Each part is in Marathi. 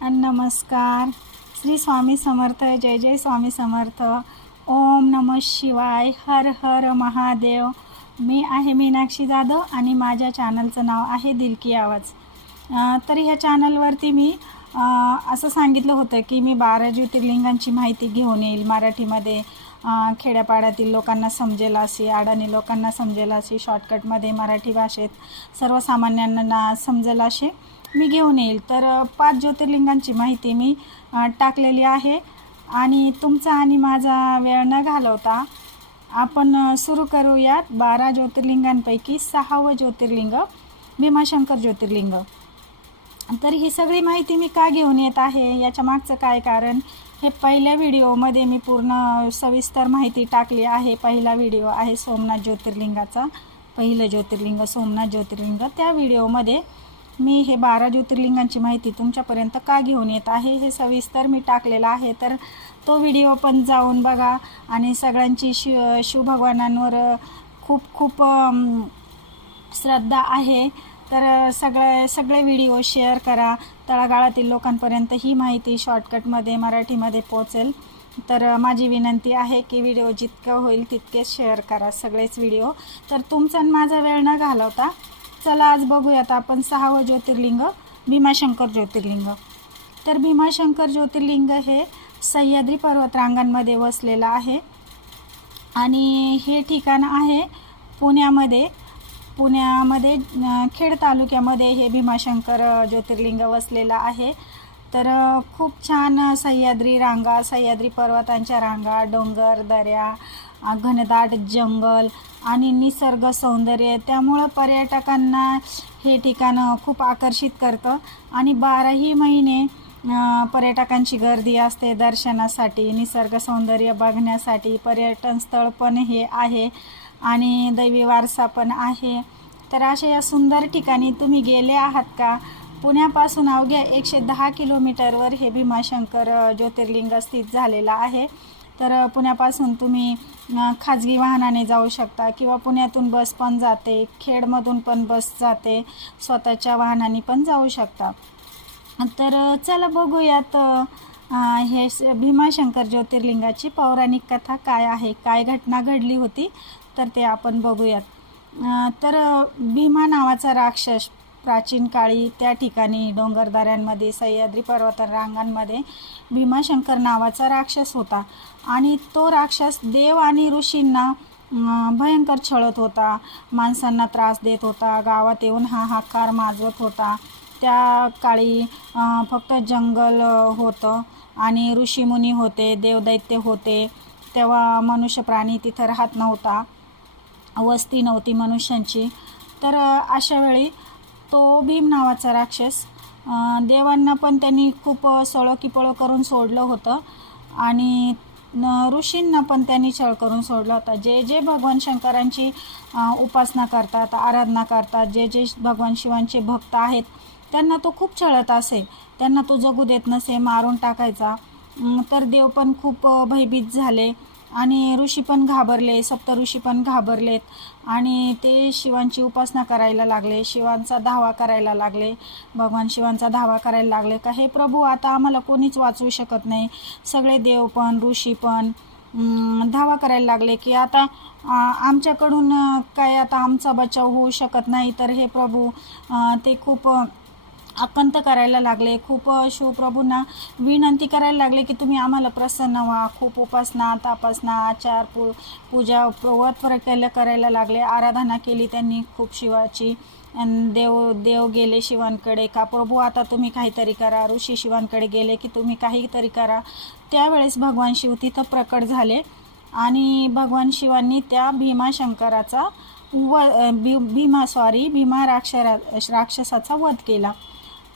नमस्कार. श्री स्वामी समर्थ. जय जय स्वामी समर्थ. ओम नमः शिवाय. हर हर महादेव. मी आहे मीनाक्षी जाधव आणि माझ्या चॅनलचं नाव आहे दिल की आवाज. तर ह्या चॅनलवरती मी असं सांगितलं होतं की मी 12 ज्योतिर्लिंगांची माहिती घेऊन येईल मराठीमध्ये, खेड्यापाड्यातील लोकांना समजेल अशी, अडाणी लोकांना समजेल अशी, शॉर्टकटमध्ये मराठी भाषेत सर्वसामान्यांना समजेल अशी मी घेऊन येईल. तर 5 ज्योतिर्लिंगांची माहिती मी टाकलेली आहे आणि तुमचा आणि माझा वेळ न घालवता आपण सुरू करूयात. 12 ज्योतिर्लिंगांपैकी 6वं ज्योतिर्लिंग भीमाशंकर ज्योतिर्लिंग. तर ही सगळी माहिती मी का घेऊन येत आहे याच्या मागचं काय कारण, हे पहिल्या व्हिडिओमध्ये मी पूर्ण सविस्तर माहिती टाकली आहे. पहिला व्हिडिओ आहे सोमनाथ ज्योतिर्लिंगाचा, पहिलं ज्योतिर्लिंग सोमनाथ ज्योतिर्लिंग. त्या व्हिडिओमध्ये मी हे 12 ज्योतिर्लिंगांची माहिती तुमच्यापर्यंत का घेऊन येत आहे हे सविस्तर मी टाकलेला आहे. तर तो व्हिडिओ पण जाऊन बघा आणि सगळ्यांची शिवभगवानांवर खूप खूप श्रद्धा आहे. तर सगळे व्हिडिओ शेअर करा, तळागाळातील लोकांपर्यंत ही माहिती शॉर्टकटमध्ये मराठीमध्ये पोहोचेल. तर माझी विनंती आहे की व्हिडिओ जितकं होईल तितके शेअर करा, सगळेच व्हिडिओ. तर तुमचा आणि माझा वेळ न घालवता चला आज बघूयात आपण 6वं ज्योतिर्लिंग भीमाशंकर ज्योतिर्लिंग. तर भीमाशंकर ज्योतिर्लिंग हे सह्याद्री पर्वतरांगांमध्ये वसलेलं आहे आणि हे ठिकाण आहे पुण्यामध्ये खेड तालुक्यामध्ये हे भीमाशंकर ज्योतिर्लिंग वसलेलं आहे. तर खूप छान सह्याद्री रांगा, सह्याद्री पर्वतांच्या रांगा, डोंगर, दऱ्या, घनदाट जंगल आणि निसर्ग सौंदर्य, त्यामुळं पर्यटकांना हे ठिकाण खूप आकर्षित करतं आणि 12ही महिने पर्यटकांची गर्दी असते दर्शनासाठी, निसर्ग सौंदर्य बघण्यासाठी. पर्यटन स्थळ पण हे आहे आणि दैवी वारसा पण आहे. तर अशा या सुंदर ठिकाणी तुम्ही गेले आहात का? पुण्यापासून अवघ्या 110 किलोमीटरवर हे भीमाशंकर ज्योतिर्लिंग स्थित झालेलं आहे. तर पुण्यापासून तुम्ही खाजगी वाहनाने जाऊ शकता किंवा पुण्यातून बस पण जाते, खेडमधून पण बस जाते, स्वतःच्या वाहनाने पण जाऊ शकता. तर चला बघूयात हे भीमाशंकर ज्योतिर्लिंगाची पौराणिक कथा काय आहे, काय घटना घडली होती तर ते आपण बघूयात. तर भीमा नावाचा राक्षस प्राचीन काळी त्या ठिकाणी डोंगरदऱ्यांमध्ये, सह्याद्री पर्वतरांगांमध्ये भीमाशंकर नावाचा राक्षस होता आणि तो राक्षस देव आणि ऋषींना भयंकर छळत होता, माणसांना त्रास देत होता, गावात येऊन हाहाकार माजवत होता. त्या काळी फक्त जंगल होतं आणि ऋषीमुनी होते, देवदैत्य होते. तेव्हा मनुष्य प्राणी तिथं राहत नव्हता, वस्ती नव्हती मनुष्यांची. तर अशा वेळी तो भीम नावाचा राक्षस देवांना पण त्यांनी खूप सळो करून सोडलं होतं आणि ऋषींना पण त्यांनी छळ करून सोडला होता. जे जे भगवान शंकरांची उपासना करतात, आराधना करतात, जे जे भगवान शिवांचे भक्त आहेत त्यांना तो खूप छळत असे, त्यांना तो जगू देत नसे, मारून टाकायचा. तर देव पण खूप भयभीत झाले आणि ऋषी पण घाबरले, सप्तऋषी पण घाबरलेत आणि ते शिवांची उपासना करायला लागले, शिवांचा धावा करायला लागले, भगवान शिवांचा धावा करायला लागले का हे प्रभू आता आम्हाला कोणीच वाचवू शकत नाही. सगळे देव पण ऋषी पण धावा करायला लागले की आता आमच्याकडून काय आता आमचा बचाव होऊ शकत नाही. तर हे प्रभू ते खूप आकंत करायला लागले, खूप शिवप्रभूंना विनंती करायला लागले की तुम्ही आम्हाला प्रसन्न व्हा. खूप उपासना, तापासना, आचार, पूजा, व्रत करायला लागले, आराधना केली त्यांनी खूप शिवाची. देव गेले शिवांकडे का प्रभू आता तुम्ही काहीतरी करा, ऋषी शिवांकडे गेले की तुम्ही काहीतरी करा. त्यावेळेस भगवान शिव तिथं प्रकट झाले आणि भगवान शिवांनी त्या भीमाशंकराचा भीमा राक्षसाचा वध केला.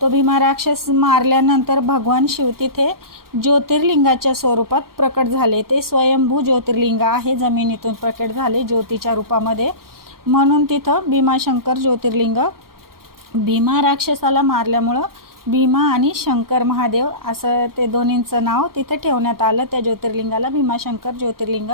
तो भीमा राक्षस मारल्यानंतर भगवान शिव तिथे ज्योतिर्लिंगाच्या स्वरूपात प्रकट झाले. ते स्वयंभू ज्योतिर्लिंग आहे, जमिनीतून प्रकट झाले ज्योतीच्या रूपामध्ये, म्हणून तिथं भीमाशंकर ज्योतिर्लिंग. भीमा राक्षसाला मारल्यामुळं भीमा आणि शंकर महादेव असं ते दोन्हींचं नाव तिथं ठेवण्यात आलं. त्या ज्योतिर्लिंगाला भीमाशंकर ज्योतिर्लिंग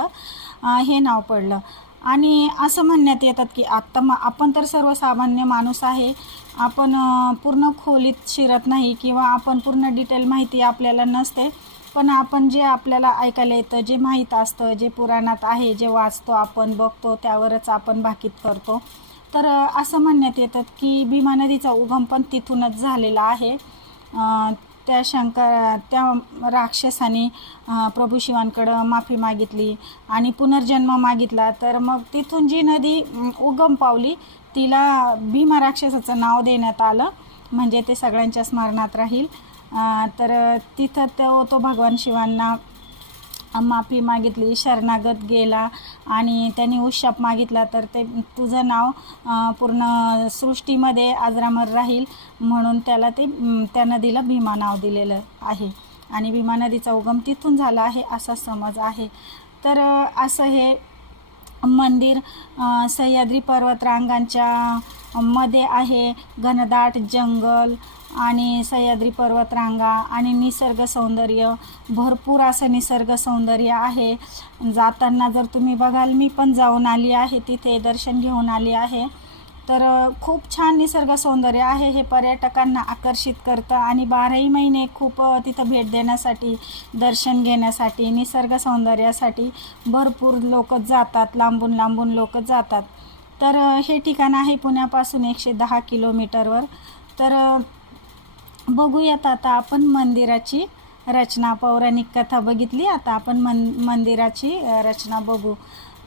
हे नाव पडलं. आणि असं म्हणण्यात येतात की आत्ता आपण तर सर्वसामान्य माणूस आहे, आपण पूर्ण खोलीत शिरत नाही किंवा आपण पूर्ण डिटेल माहिती आपल्याला नसते, पण आपण जे आपल्याला ऐकायला येतं, जे माहीत असतं, जे पुराणात आहे, जे वाचतो, आपण बघतो, त्यावरच आपण भाकीत करतो. तर असं म्हणण्यात येतं की भीमा नदीचा उगम पण तिथूनच झालेला आहे. त्या राक्षसाने प्रभू शिवांकडं माफी मागितली आणि पुनर्जन्म मागितला, तर मग तिथून जी नदी उगम पावली तिला भीमा राक्षसाचं नाव देण्यात आलं, म्हणजे ते सगळ्यांच्या स्मरणात राहील. तर तिथं तो भगवान शिवांना माफी मागितली, शरणागत गेला आणि त्यांनी उशाप मागितला, तर ते तुझं नाव पूर्ण सृष्टीमध्ये अजरामर राहील, म्हणून त्या नदीला भीमा नाव दिलेलं आहे आणि भीमा नदीचा उगम तिथून झाला आहे असा समज आहे. तर असं हे मंदिर सह्याद्री पर्वतरांगांच्या मध्ये आहे. घनदाट जंगल आणि सह्याद्री पर्वतरांगा आणि निसर्ग सौंदर्य, भरपूर असं निसर्ग सौंदर्य आहे. जाताना जर तुम्ही बघाल, मी पण जाऊन आली आहे, तिथे दर्शन घेऊन आली आहे. तर खूप छान निसर्ग सौंदर्य आहे. हे पर्यटकांना आकर्षित करतं आणि 12ही महिने खूप तिथं भेट देण्यासाठी, दर्शन घेण्यासाठी, निसर्ग सौंदर्यासाठी भरपूर लोक जातात, लांबून लांबून लोक जातात. तर हे ठिकाण आहे पुण्यापासून 110 किलोमीटरवर. तर बघूयात आता आपण मंदिराची रचना. पौराणिक कथा बघितली, आता आपण मंदिराची रचना बघू.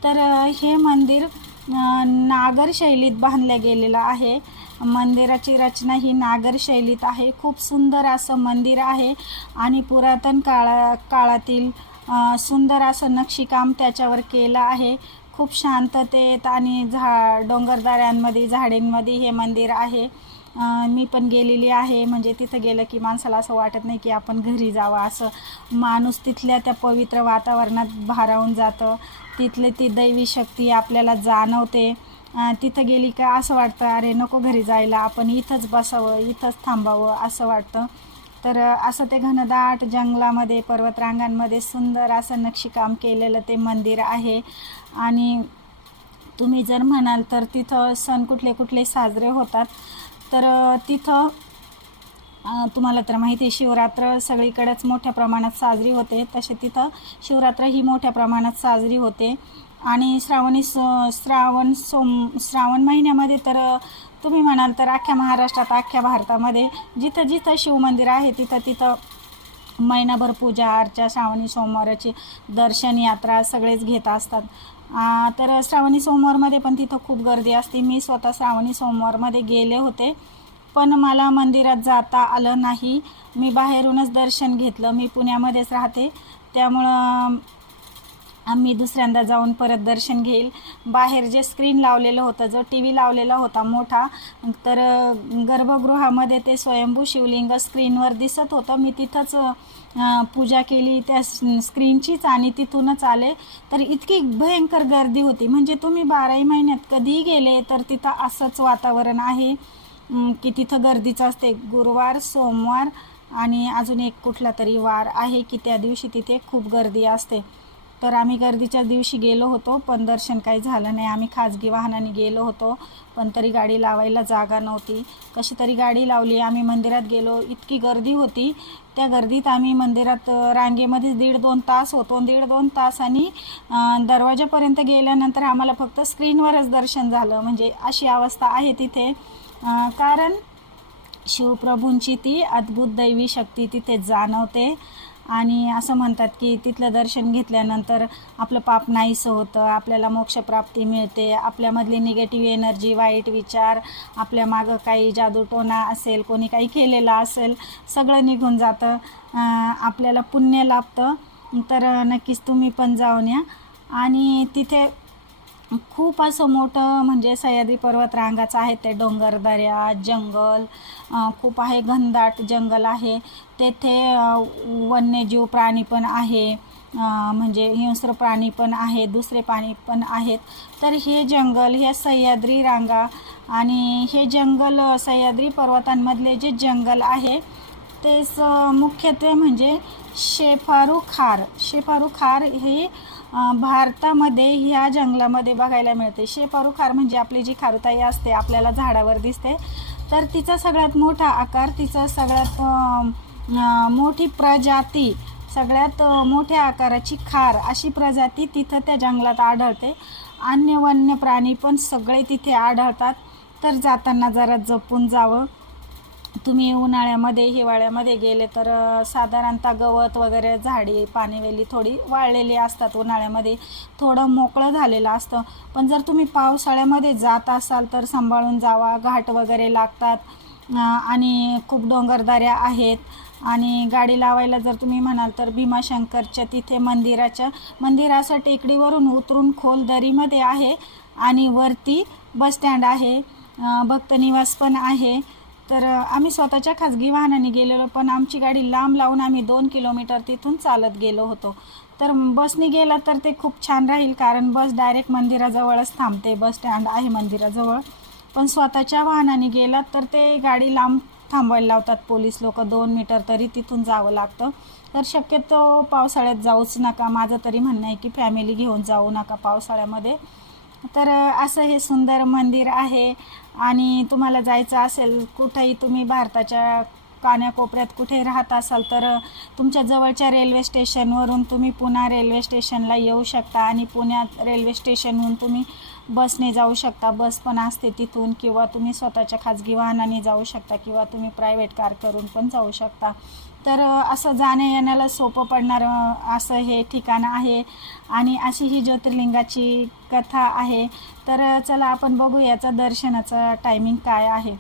तर हे मंदिर नागर शैलीत बांधलं गेलेलं आहे. मंदिराची रचना ही नागर शैलीत आहे. खूप सुंदर असं मंदिर आहे आणि पुरातन काळातील सुंदर असं नक्षीकाम त्याच्यावर केलं आहे. खूप शांततेत आणि डोंगरदऱ्यांमध्ये, झाडींमध्ये हे मंदिर आहे. मी पण गेलेली आहे, म्हणजे तिथं गेलं की माणसाला असं वाटत नाही की आपण घरी जावं, असं माणूस तिथल्या त्या पवित्र वातावरणात भारावून जातं. तिथली ती दैवी शक्ती आपल्याला जाणवते. तिथं गेली का असं वाटतं, अरे नको घरी जायला, आपण इथंच बसावं, इथंच थांबावं असं वाटतं. तर असं ते घनदाट जंगलामध्ये, पर्वतरांगांमध्ये सुंदर असं नक्षीकाम केलेलं ते मंदिर आहे. आणि तुम्ही जर म्हणाल तर तिथं सण कुठले कुठले साजरे होतात, तर तिथं तुम्हाला तर माहिती आहे, शिवरात्र सगळीकडेच मोठ्या प्रमाणात साजरी होते, तसे तिथं शिवरात्र ही मोठ्या प्रमाणात साजरी होते. आणि श्रावण महिन्यामध्ये तर तुम्ही म्हणाल तर अख्ख्या महाराष्ट्रात, अख्ख्या भारतामध्ये जिथं जिथं शिवमंदिर आहे तिथं महिनाभर पूजा अर्चा, श्रावणी सोमवाराची दर्शन यात्रा सगळेच घेत असतात. तर श्रावणी सोमवारमध्ये पण तिथं खूप गर्दी असते. मी स्वतः श्रावणी सोमवारमध्ये गेले होते, पण मला मंदिरात जाता आलं नाही. मी बाहेरूनच दर्शन घेतलं. मी पुण्यामध्येच राहते, त्यामुळं आम्ही दुसऱ्यांदा जाऊन परत दर्शन घेईल. बाहेर जे स्क्रीन लावलेलं होतं, जो टी व्ही लावलेला होता मोठा, तर गर्भगृहामध्ये ते स्वयंभू शिवलिंग स्क्रीनवर दिसत होतं. मी तिथंच पूजा केली त्या स्क्रीनचीच आणि तिथूनच आले. तर इतकी भयंकर गर्दी होती, म्हणजे तुम्ही 12ही महिन्यात कधीही गेले तर तिथं असंच वातावरण आहे की तिथं गर्दीच असते. गुरुवार, सोमवार आणि अजून एक कुठला तरी वार आहे की त्या दिवशी तिथे खूप गर्दी असते. तर आम्ही गर्दीच्या दिवशी गेलो होतो, पण दर्शन काही झालं नाही. आम्ही खाजगी वाहनाने गेलो होतो, पण तरी गाडी लावायला जागा नव्हती. कशी तरी गाडी लावली, आम्ही मंदिरात गेलो. इतकी गर्दी होती, त्या गर्दीत आम्ही मंदिरात रांगेमध्ये 1.5-2 तास होतो. 1.5-2 तासांनी दरवाजापर्यंत गेल्यानंतर आम्हाला फक्त स्क्रीनवरच दर्शन झालं. म्हणजे अशी अवस्था आहे तिथे. कारण शिवप्रभूंची ती अद्भुत दैवी शक्ती तिथे जाणवते. आणि असं म्हणतात की तिथलं दर्शन घेतल्यानंतर आपलं पाप नाहीसं होतं, आपल्याला मोक्षप्राप्ती मिळते, आपल्यामधली निगेटिव्ह एनर्जी, वाईट विचार, आपल्या मागं काही जादूटोणा असेल, कोणी काही केलेलं असेल, सगळं निघून जातं, आपल्याला पुण्य लाभतं. तर नक्कीच तुम्ही पण जाऊन या. आणि तिथे खूप असं मोठं म्हणजे सह्याद्री पर्वतरांगाचं आहे. ते डोंगरदऱ्या, जंगल खूप आहे, घनदाट जंगल आहे. तेथे वन्यजीव प्राणी पण आहे, म्हणजे हिंस्र प्राणी पण आहे, दुसरे प्राणी पण आहेत. तर हे जंगल, हे सह्याद्री रांगा आणि हे जंगल, सह्याद्री पर्वतांमधले जे जंगल आहे तेच मुख्यत्वे म्हणजे शेफारू खार हे भारतामध्ये ह्या जंगलामध्ये बघायला मिळते. शेपारू खार म्हणजे आपली जी खारुताई असते आपल्याला झाडावर दिसते, तर तिचा सगळ्यात मोठा आकार, तिचा सगळ्यात मोठी प्रजाती, सगळ्यात मोठ्या आकाराची खार अशी प्रजाती तिथं त्या जंगलात आढळते. अन्य वन्य प्राणी पण सगळे तिथे आढळतात. तर जाताना जरा जपून जावं. तुम्ही उन्हाळ्यामध्ये हिवाळ्यामध्ये गेले तर साधारणतः गवत वगैरे, झाडी, पानेवेली थोडी वाळलेली असतात. उन्हाळ्यामध्ये थोडं मोकळं झालेलं असतं. पण जर तुम्ही पावसाळ्यामध्ये जात असाल तर सांभाळून जावा. घाट वगैरे लागतात आणि खूप डोंगरदऱ्या आहेत. आणि गाडी लावायला जर तुम्ही म्हणाल तर भीमाशंकरच्या तिथे मंदिराचं टेकडीवरून उतरून खोल दरीमध्ये आहे आणि वरती बसस्टँड आहे, भक्तनिवास पण आहे. तर आम्ही स्वतःच्या खाजगी वाहनाने गेलेलो, पण आमची गाडी लांब लावून आम्ही 2 किलोमीटर तिथून चालत गेलो होतो. तर बसने गेला तर ते खूप छान राहील, कारण बस डायरेक्ट मंदिराजवळच थांबते, बसस्टँड आहे मंदिराजवळ. पण स्वतःच्या वाहनाने गेलात तर ते गाडी लांब थांबवायला लावतात पोलीस लोक. 2 मीटर तरी तिथून जावं लागतं. तर शक्यतो पावसाळ्यात जाऊच नका. माझं तरी म्हणणं आहे की फॅमिली घेऊन जाऊ नका पावसाळ्यामध्ये. तर असं हे सुंदर मंदिर आहे. आणि तुम्हाला जायचं असेल कुठेही, तुम्ही भारताच्या कानाकोपऱ्यात कुठे राहत असाल तर तुमच्या जवळच्या रेल्वे स्टेशनवरून तुम्ही पुणा रेल्वे स्टेशनला येऊ शकता आणि पुण्यात रेल्वे स्टेशनहून तुम्ही बसने जाऊ शकता. बस पण असते तिथून, किंवा तुम्ही स्वतःच्या खाजगी वाहनाने जाऊ शकता, किंवा तुम्ही प्रायव्हेट कार करून पण जाऊ शकता. तर असं जाण्या येण्याला सोपं पडणारं असं हे ठिकाण आहे आणि अशी ही ज्योतिर्लिंगाची कथा आहे. तर चला आपण बघू याचं दर्शनाचं टायमिंग काय आहे.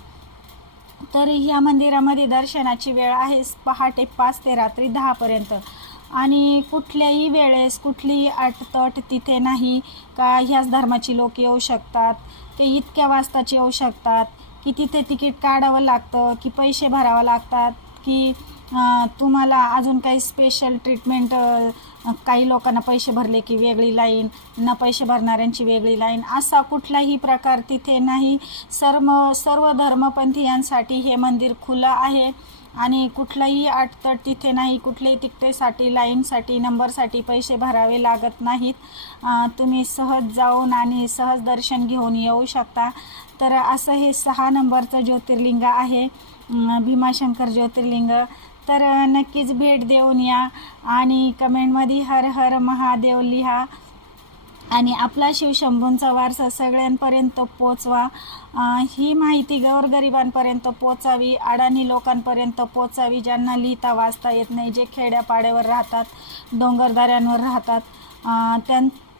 तर ह्या मंदिरामध्ये दर्शनाची वेळ आहे पहाटे 5 ते रात्री 10पर्यंत. आणि कुठल्याही वेळेस कुठलीही अटतट तिथे नाही का ह्याच धर्माची लोक येऊ शकतात, ते इतक्या वाजताच येऊ शकतात, की तिथे तिकीट काढावं लागतं, की पैसे भरावं लागतात, की तुम्हाला अजून काही स्पेशल ट्रीटमेंट, काही लोकांना पैसे भरले की वेगळी लाईन, न पैसे भरणाऱ्यांची वेगळी लाईन, असा कुठलाही प्रकार तिथे नाही. सर्व धर्मपंथीयांसाठी हे मंदिर खुलं आहे आणि कुठलाही अटतट तिथे नाही. कुठल्याही तिकटेसाठी, लाईनसाठी, नंबरसाठी पैसे भरावे लागत नाहीत. तुम्ही सहज जाऊन आणि सहज दर्शन घेऊन येऊ शकता. तर असं हे 6 नंबरचं ज्योतिर्लिंग आहे, भीमाशंकर ज्योतिर्लिंग. तर नक्कीच भेट देऊन या आणि कमेंटमध्ये हर हर महादेव लिहा आणि आपला शिवशंभूंचा वारसा सगळ्यांपर्यंत पोचवा. ही माहिती गोरगरिबांपर्यंत पोचावी, अडाणी लोकांपर्यंत पोचावी, ज्यांना लिहिता वाचता येत नाही, जे खेड्यापाड्यावर राहतात, डोंगरदऱ्यांवर राहतात,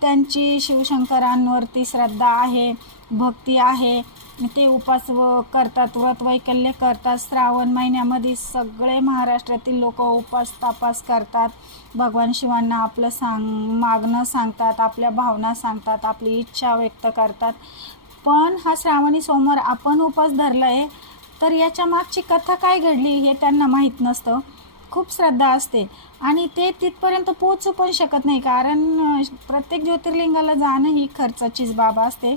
त्यांची शिवशंकरांवरती श्रद्धा आहे, भक्ती आहे. ते उपास करतात, व्रत वैकल्य करतात. श्रावण महिन्यामध्ये सगळे महाराष्ट्रातील लोक उपास तापास करतात. भगवान शिवांना आपलं मागणं सांगतात, आपल्या भावना सांगतात, आपली इच्छा व्यक्त करतात. पण हा श्रावणी सोमवार आपण उपास धरला आहे, तर याच्या मागची कथा काय घडली हे त्यांना माहीत नसतं. खूप श्रद्धा असते आणि ते तिथपर्यंत पोचू पण शकत नाही, कारण प्रत्येक ज्योतिर्लिंगाला जाणं ही खर्चाचीच बाब असते.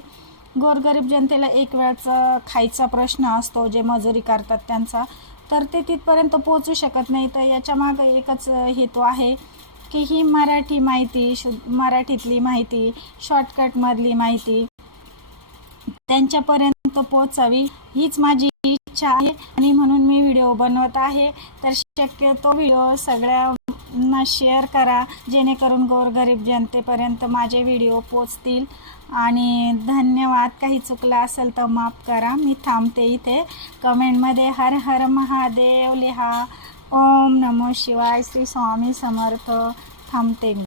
गोरगरीब जनतेला एक वेळचा खायचा प्रश्न असतो, जे मजुरी करतात त्यांचा, तर ते तिथपर्यंत पोचू शकत नाही. तर याच्या मागं एकच हेतू आहे की ही मराठी माहिती, मराठीतली माहिती, शॉर्टकटमधली माहिती त्यांच्यापर्यंत पोचावी, हीच माझी इच्छा आहे आणि म्हणून मी व्हिडिओ बनवत आहे. तर शक्यतो व्हिडिओ सगळ्यांना शेअर करा, जेणेकरून गोरगरीब जनतेपर्यंत माझे व्हिडिओ पोचतील. आणि धन्यवाद. काही चुकलं असेल तर माफ करा. मी थांबते इथे. कमेंटमध्ये हर हर महादेव लिहा. ओम नमो शिवाय. श्री स्वामी समर्थ. थांबते मी.